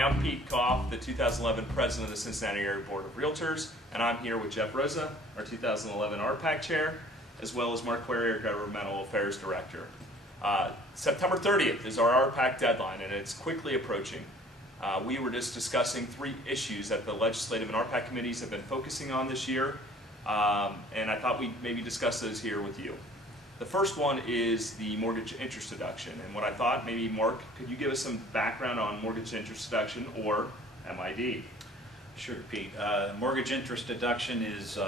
Hi, I'm Pete Koff, the 2011 President of the Cincinnati Area Board of Realtors, and I'm here with Jeff Rosa, our 2011 RPAC Chair, as well as Mark Query, our Governmental Affairs Director. September 30th is our RPAC deadline, and it's quickly approaching. We were just discussing 3 issues that the legislative and RPAC committees have been focusing on this year, and I thought we'd maybe discuss those here with you. The first one is the mortgage interest deduction, and what I thought, maybe Mark, could you give us some background on mortgage interest deduction, or MID? Sure, Pete. Mortgage interest deduction is,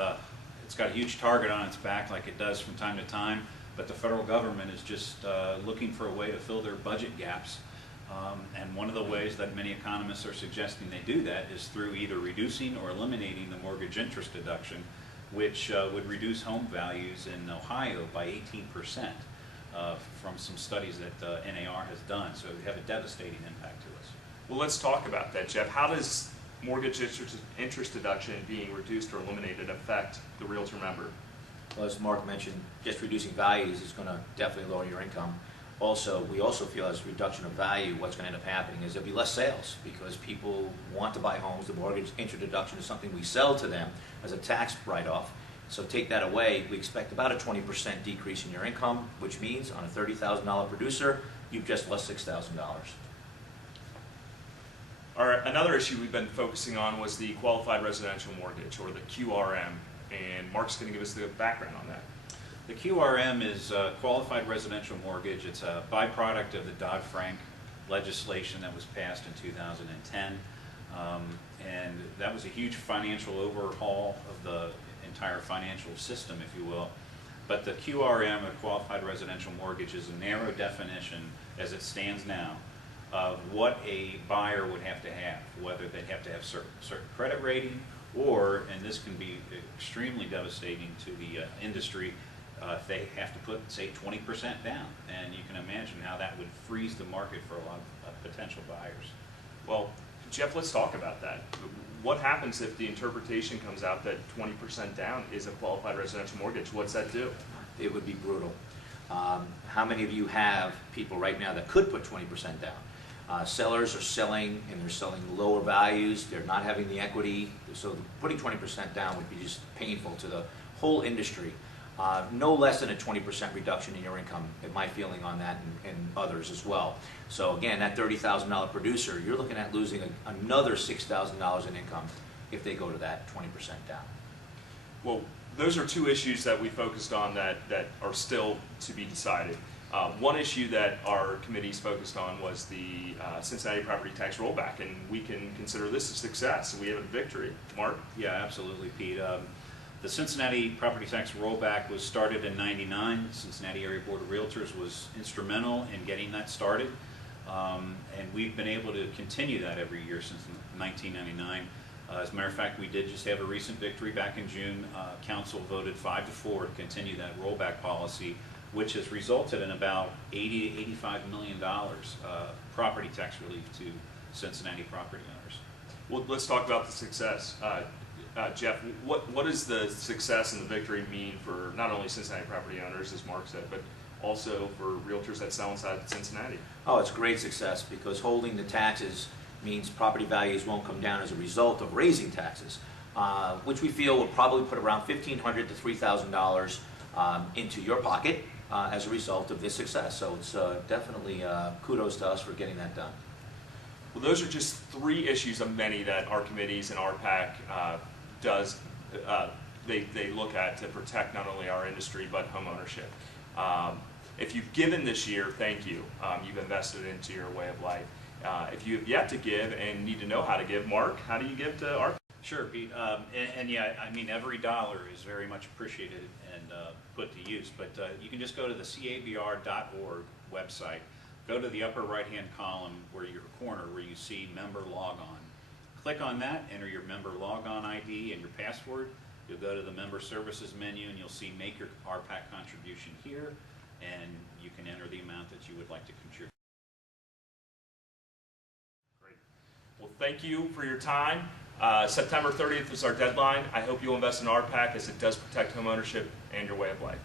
it's got a huge target on its back like it does from time to time, but the federal government is just looking for a way to fill their budget gaps. And one of the ways that many economists are suggesting they do that is through either reducing or eliminating the mortgage interest deduction, which would reduce home values in Ohio by 18% from some studies that NAR has done. So it would have a devastating impact to us. Well, let's talk about that, Jeff. How does mortgage interest deduction being reduced or eliminated affect the realtor member? Well, as Mark mentioned, just reducing values is going to definitely lower your income. Also, we also feel as reduction of value, what's going to end up happening is there'll be less sales because people want to buy homes. The mortgage interest deduction is something we sell to them as a tax write-off. So take that away, we expect about a 20% decrease in your income, which means on a $30,000 producer, you've just lost $6,000. Another issue we've been focusing on was the qualified residential mortgage, or the QRM, and Mark's going to give us the background on that. The QRM is a qualified residential mortgage. It's a byproduct of the Dodd-Frank legislation that was passed in 2010. And that was a huge financial overhaul of the entire financial system, if you will. But the QRM, or qualified residential mortgage, is a narrow definition, as it stands now, of what a buyer would have to have, whether they have to have certain credit rating, or, and this can be extremely devastating to the industry, if they have to put, say, 20% down. And you can imagine how that would freeze the market for a lot of potential buyers. Well, Jeff, let's talk about that. What happens if the interpretation comes out that 20% down is a qualified residential mortgage? What's that do? It would be brutal. How many of you have people right now that could put 20% down? Sellers are selling, and they're selling lower values. They're not having the equity. So putting 20% down would be just painful to the whole industry. No less than a 20% reduction in your income, in my feeling on that, and others as well. So again, that $30,000 producer, you're looking at losing another $6,000 in income if they go to that 20% down. Well, those are 2 issues that we focused on that are still to be decided. One issue that our committees focused on was the Cincinnati property tax rollback, and we can consider this a success. We have a victory. Mark? Yeah, absolutely, Pete. The Cincinnati property tax rollback was started in '99. The Cincinnati Area Board of Realtors was instrumental in getting that started, and we've been able to continue that every year since 1999. As a matter of fact, we did just have a recent victory back in June. Council voted 5-4 to continue that rollback policy, which has resulted in about $80 to $85 million property tax relief to Cincinnati property owners. Well, let's talk about the success. Jeff, what does the success and the victory mean for not only Cincinnati property owners, as Mark said, but also for realtors that sell inside Cincinnati? Oh, it's great success because holding the taxes means property values won't come down as a result of raising taxes, which we feel will probably put around $1,500 to $3,000 into your pocket as a result of this success. So it's definitely kudos to us for getting that done. Well, those are just 3 issues of many that our committees and RPAC they look at to protect not only our industry but home ownership. If you've given this year, thank you. You've invested into your way of life. If you have yet to give and need to know how to give, Mark, how do you give to RPAC? Sure, Pete. And yeah, I mean, every dollar is very much appreciated and put to use. But you can just go to the cabr.org website. Go to the upper right-hand column where you see member log on. Click on that, enter your member log-on ID and your password. You'll go to the member services menu and you'll see make your RPAC contribution here, and you can enter the amount that you would like to contribute. Great. Well, thank you for your time. September 30th is our deadline. I hope you'll invest in RPAC as it does protect home ownership and your way of life.